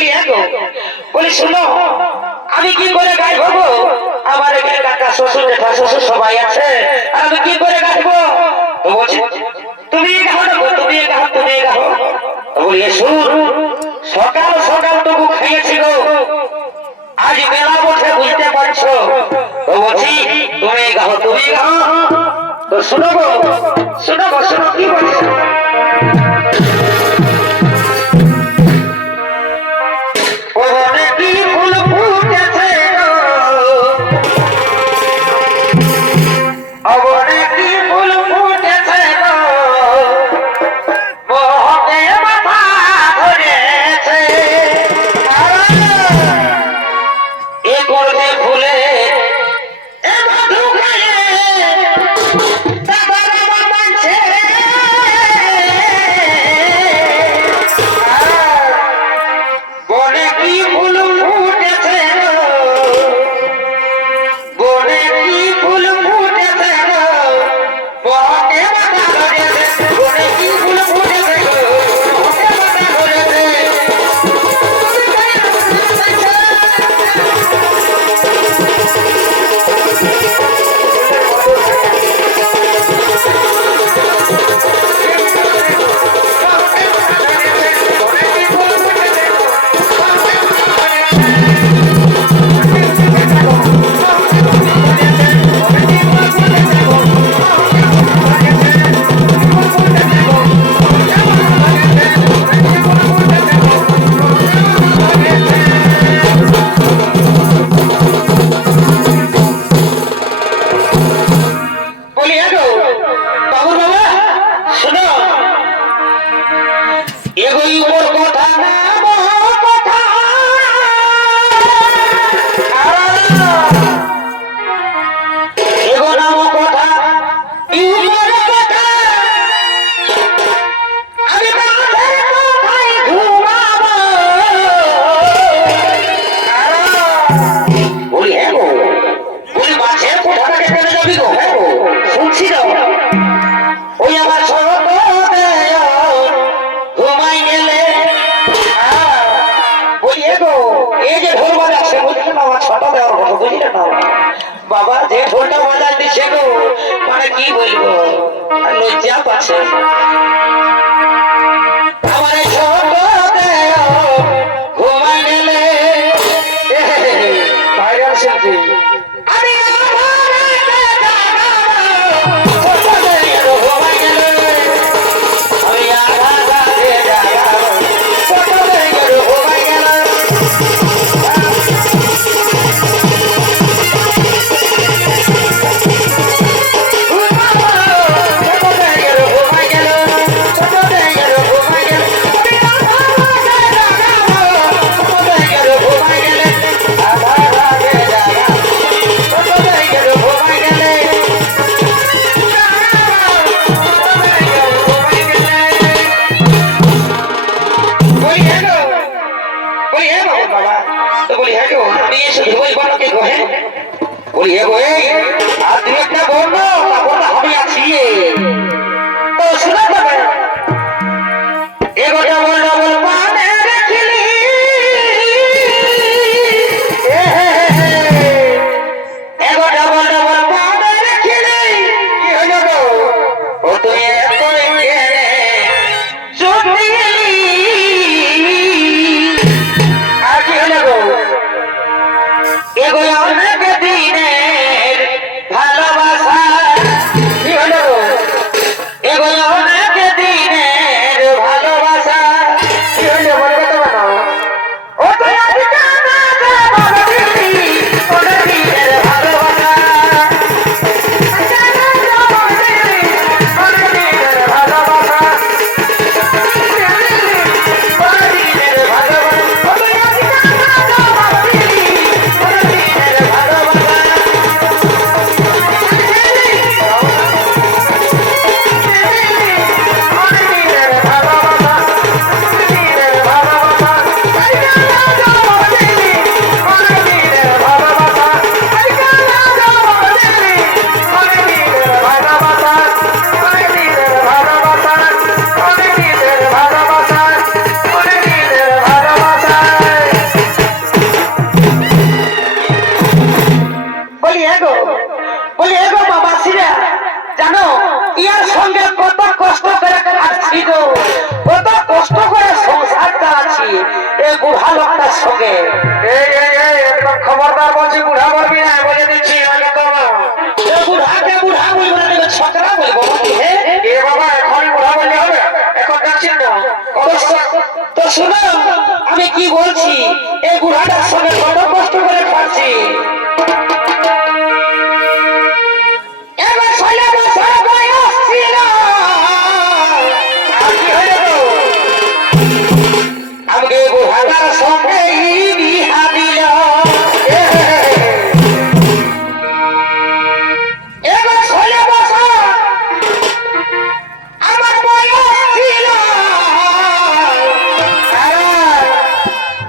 বলি হ্যাঁ গো, বলি শুনো আমি কি করে গাইবো গো, আমার এখানে কাকা শ্বশুর জেঠা শ্বশুর সবাই আছে, আর আমি কি করে গাইবো? তো বলছি তুমি গাও না গো, তুমি গাও, তুমি গাও। বলি শুন, সকাল সকাল তবু খাইয়েছি গো, আজ বেলা উঠে বুঝতে পারছো। তো বলছি তুমি গাও, তুমি গাও। তো শুনো গো, শুনো গো, শুনো কি বলছো। বাবা যে ঢোলটা বাজার দিচ্ছে গো, মানে কি বলবো, লজ্জা পাচ্ছে। আমার ছোট ঘুমাই গেলে ভাইরাল শিল্পী দেখবি গো কত কষ্ট করে সংসার চালাচ্ছি এই বুড়া লোকটার সঙ্গে। একদম খবরদার বলছি, বুড়া বলবি না, বলে দিচ্ছি। বুড়াকে বুড়া বলবো না, ছকরা বলবো। এ বাবা, এখনই বুড়া বললে হবে? এখন যাচ্ছেন না তো শোনো আমি কি বলছি, এই বুড়াটার সঙ্গে কত কষ্ট করে খাচ্ছি। এবার 16 বছর বয়স ছিল, আর কি হয়ে গেল? আমাকে বুড়াটার সঙ্গে বিহা দিল। এবার 16 বছর আমার বয়স ছিল,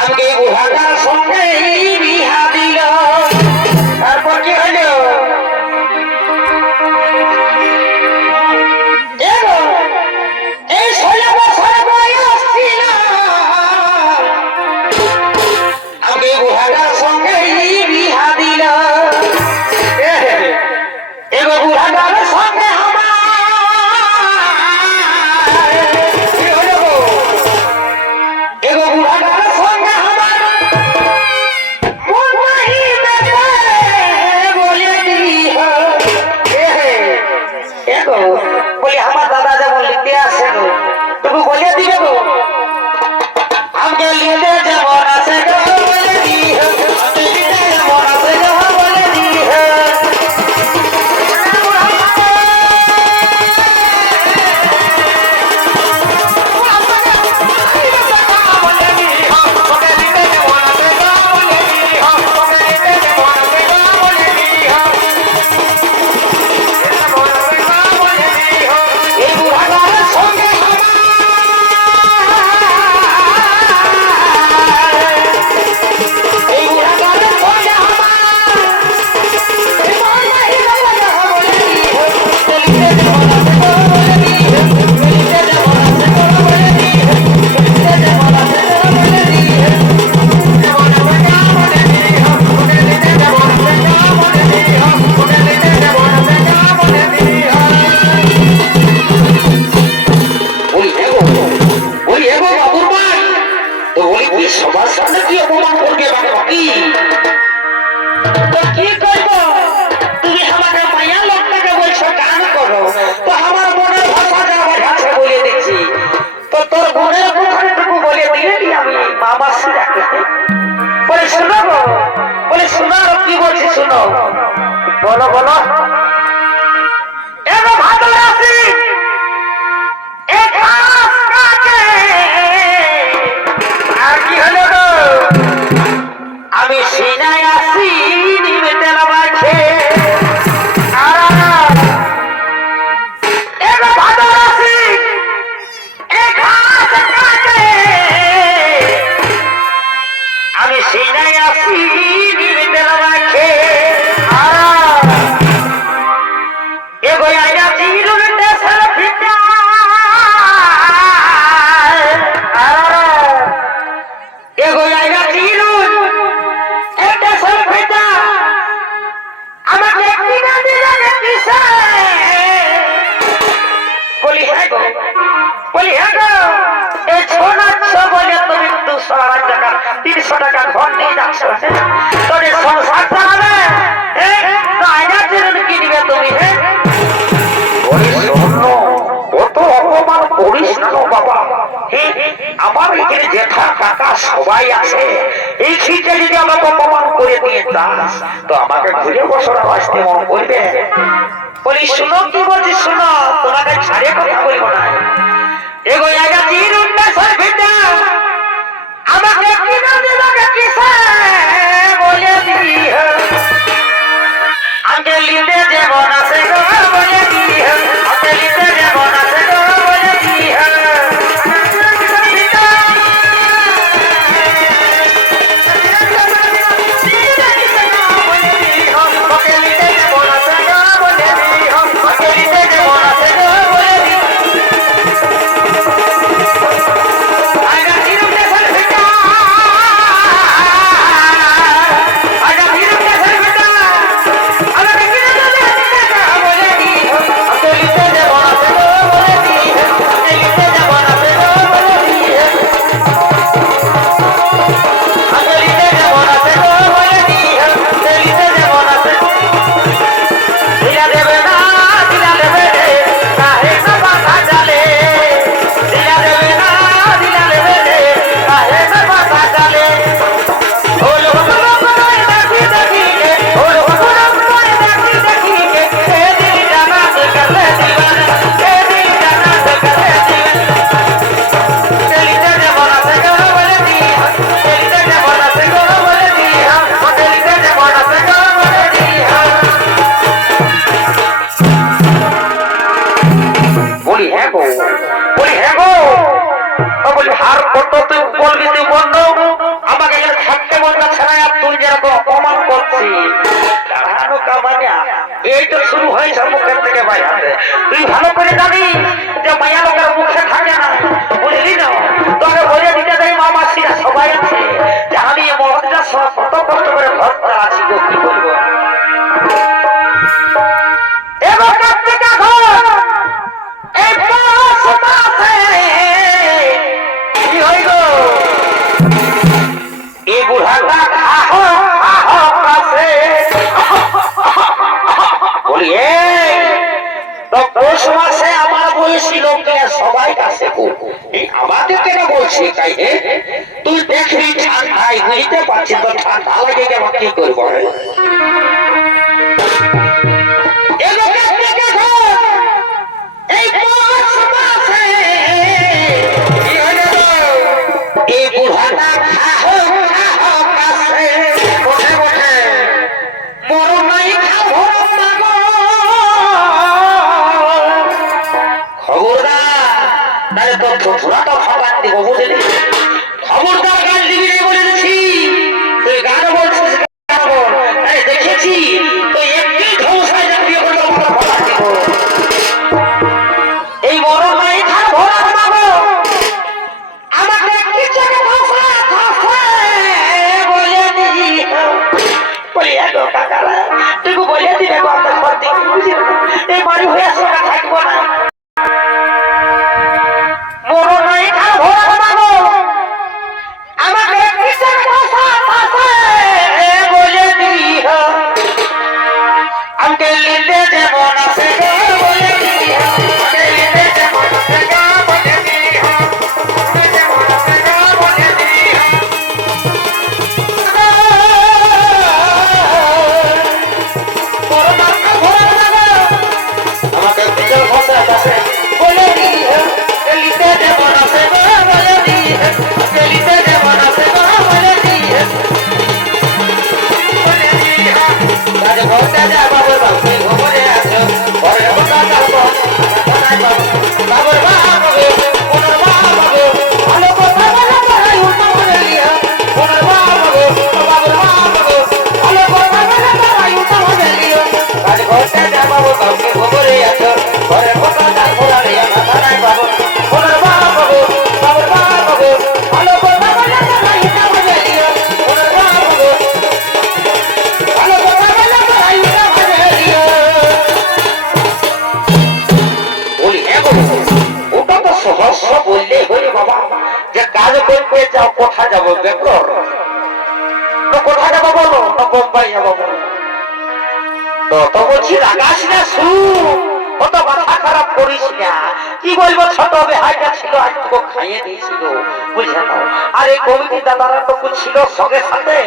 আমাকে বুড়াটার সঙ্গে বিহা দিল। তারপর কি হলো? এই 16 বছর বয়স ছিল, আমাকে বুড়াটার সঙ্গে বিহা দিল। এবার বুড়াটার সঙ্গে আমার কি হলো? এগো বুড়াটার সঙ্গে আমার মন নাহি মেটে বলে দিহ। এগো বলি আমার দাদা যেমন লিখতে আসে গো, তুমি বলে দিবে গো আমাকে লিখতে যেমন আসে গো বলে দিহ, আমি লিখতে যেমন আসে গো বলে দিহ। এই বুড়াটার সঙ্গে এই বুড়াটার সঙ্গে সবার সামনে কি অপমান করবে বাকি তো কি করবো? তুমি আমাকে মায়া লোকটাকে বলছো গান করো, তো আমার মনের ভাষা যা আমার কাছে বলে দিচ্ছি, তো তোর মনের মুখটুকু বলে দিয়ে দি আমি মামা সিরাকে বলে শোনো গো, বলে শোনো কি বলছি শোনো। বলো বলো। এগো ভাদর রাশি আর কি হলো গো? আমি সিনায় আসি নিবে তেল মাখে। এগো ভাদর রাশি আমি সিনায় আসি নিবে তেল মাখে। এগো আইনা চিরুন দেশের ভিটা, এগো আইনা চিরুন দেশের ভিটা, আমাকে কিনা দিলেন কিসে? বলি হ্যাঁ গো, বলি হ্যাঁ গো, এই ছোনাচ্ছ বলে তুমি 200 টাকা 300 টাকা ঘর নিয়ে যাচ্ছ, তোর সংসার চালাবে আইনা চিরুন কি দিবে তুমি? কত অপমান করিস না বাবা। আমার এখানে জেঠা কাকা সবাই আছে, এই শীতে যদি আমাকে অপমান করে দিয়ে যাস তো আমাকে ঘুরে বছর আসতে মন করবে। বলি শুনো কি বলছি শোনো, তোমাকে ছাড়িয়ে কথা বলবো না। এগো জায়গা চিরুনটা সরফিটা আমাকে কিনা দেবে কিসে বলে দিহ, আমাকে লিতে যেমন আছে গো বলে দিহ, আমাকে লিতে যেমন আছে গো বলে দিহ। এই তো শুরু হয়েছে মুখের থেকে বাইরে। তুই ভালো করে জানি যে মায়া লোকের মুখে থাকে না, বুঝলি না? তোকে বলে দিতে দেয় মা মাসিরা সবাই আছে যে আমি এই মহৎটা কত কষ্ট করে ঘরটা আছি গো, কি বলবো। এবার কার্তিকা ঘর এই পৌষ মাসে কি হইল এই বুড়াটা খাহ খাহ কাছে বলি তো পৌষ মাসে আমার বয়সী লোকেরা সবাই কাছে আমাদের কেন বলছি তাই তুই দেখবি ঠান্ডায় বুঝতে পারছিস তো ঠান্ডা লাগে কেমন কি করবো এই পৌষ মাসে এই বুড়াটা খাহ খাহ কাছে বসে বসে মরমাই খাবো খবরদার তো ছোটটা খাবার দিব বুঝলি, খবরদার গাল দিবি রে বলে দিচ্ছি। তুই গান বলছিস গান বল, দেখেছি তুই একটি ধ্বংসায় যাবি খাবার দিব। এই বড় মাই খার ভরা বাবু আমাকে একটি জায়গা ভাষা ভাষা বলে দিই বলি এগো কাকারা তুই বলে দিবে গো আমরা ঘর দেখি বুঝলি এই বাড়ি হয়ে আসা থাকবো না। কোথায় যাবো বেঙ্গলোর কোথায় যাবো বলো না বোম্বাই যাবো বলো তো বলছি রাগাস না শু অত মাথা খারাপ করিস না। কি বলবো ছোট বেহাইটা ছিল আজ তোকে খাইয়ে দিয়েছিল বুঝে নাও। আর এই কমিটি দাদারা তো ছিল সঙ্গে সাথে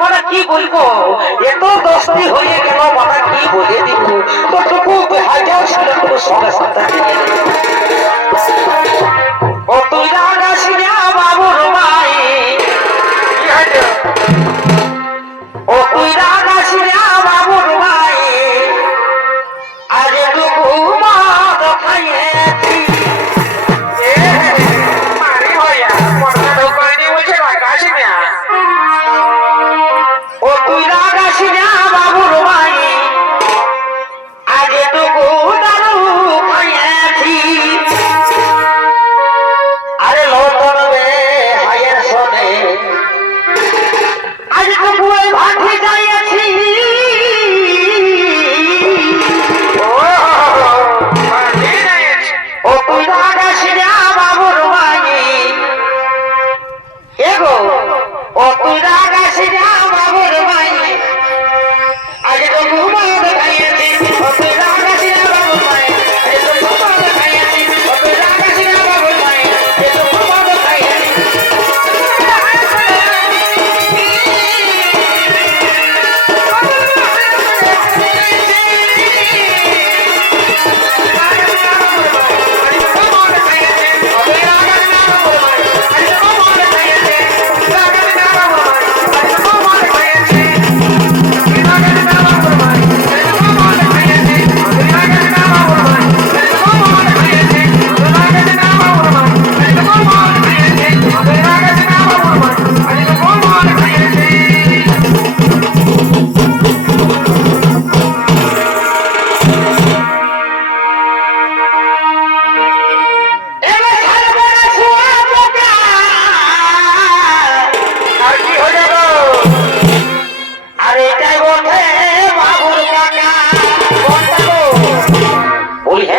মানে কি বলবো এত দোস্তি হয়ে গেল মানে কি বলে দিব তো টুকু বেহাইটাও ছিল তোর সঙ্গে সাথে ও তুই রাগাস না বাবুর মাই ও তুই রাগাস না বাবুর মাই আজ টুকু মাদ খাইয়েছি মারি হইয়া মনটা ঢোকায়নি বলছে রাগাস না ও তুই রাগাস না বাবুর মাই আজ টুকু দারু খাইয়েছি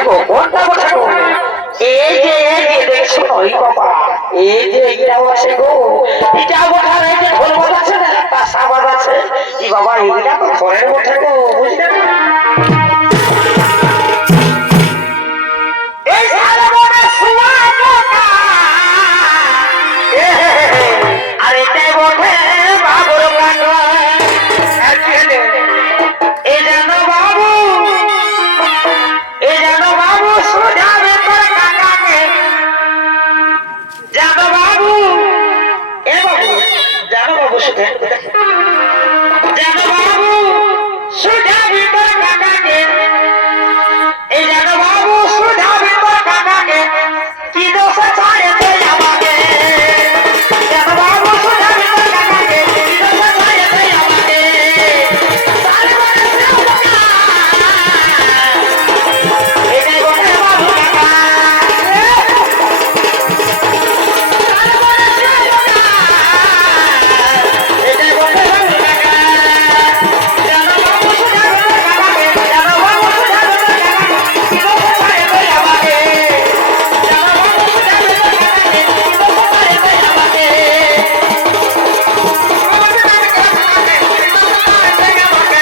গো কোনটা গো ঠাকুর? এই যে দেখছো ওই বাবা, এই যে এইটাও আছে গো, এটা বোঝার এই যে ঢোল বাজাচ্ছে না, একটা সাবাজ আছে, এই বাবা এইটা তো ঘরের মধ্যে গো, বুঝলে না? এই সারা বনে শুয়া পোকা, আর এটাই বটে বাবুর কাণ্ড। এই জানো বাবু, এই জানো বাবু সোজাবে তোর কাকাকে, জানো বাবু, এ বাবু, জানো বাবু সুধে, জানো বাবু সোজাবে তোর কাকাকে, এই জানো বাবু সোজাবে তোর কাকাকে, কি দোষ ছাড়েছে আমাকে, জানো বাবু সোজাবে তোর কাকাকে, কি দোষ ছাড়েছে আমাকে, সারে বলে শ্যামকা, এটাই বলে বাবু কাকা, সারে বলে শ্যামকা, এটাই বলে বাবু কাকা, জানো বাবু সোজাবে তোর কাকাকে, জানো বাবু সোজাবে তোর কাকাকে, কি দোষ ছাড়েছে আমাকে, জানো বাবু সোজাবে তোর কাকাকে, কি দোষ ছাড়েছে আমাকে,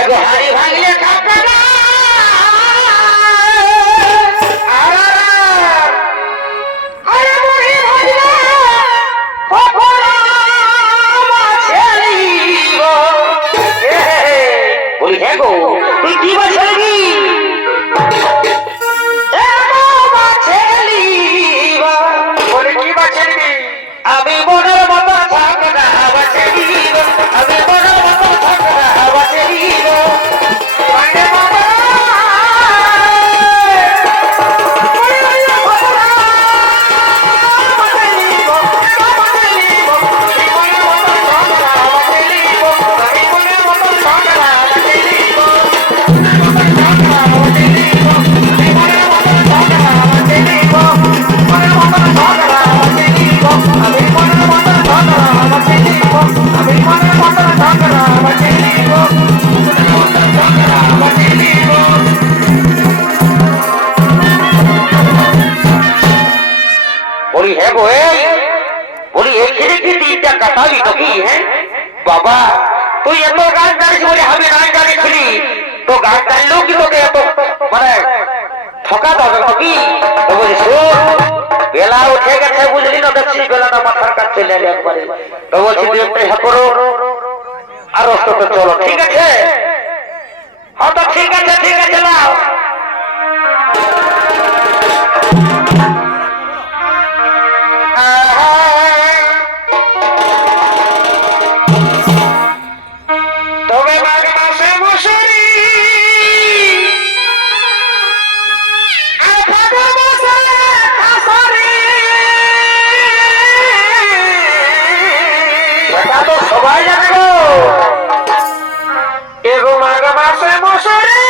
এগো হাড়ি ভাঙলে খাবে না, আরে মুড়ি ভাঙলে খোকরা মাছেলি গো, বলি হ্যাঁ গো তুই কি মাছেলি, মাছেলি গো, বলে কি বাঁচেনি? আমি মনের মতো থাক না বাছেলি গো, আমি মনের মতো থাক না বাছেলি গো, আরে বাবা, বলি হ্যাঁ গো, বলি এখানে কি তিনটা কাটালি নাকি? হ্যাঁ বাবা, তুই এত গান গাড়িস বলে আমি গান গাড়ি খুলি, তো গান গাড়লেও কি তোকে এত মানে ঠকা দেবে নাকি? তো বলি শোন, বেলা উঠে গেছে বুঝলি না, দেখছি বেলাটা মাথার কাছে চলে এলো একবারে, তো বলছি তুই একটা ইহা করো আর অস্ততে চলো, ঠিক আছে? হ্যাঁ তো ঠিক আছে, ঠিক আছে নাও। তবে মাঘ মাসে মুসুরি আর ফাগুন মাসে খাসরি, এটা তো সবাই জানে গো, এগো মাঘ মাসে মুসুরি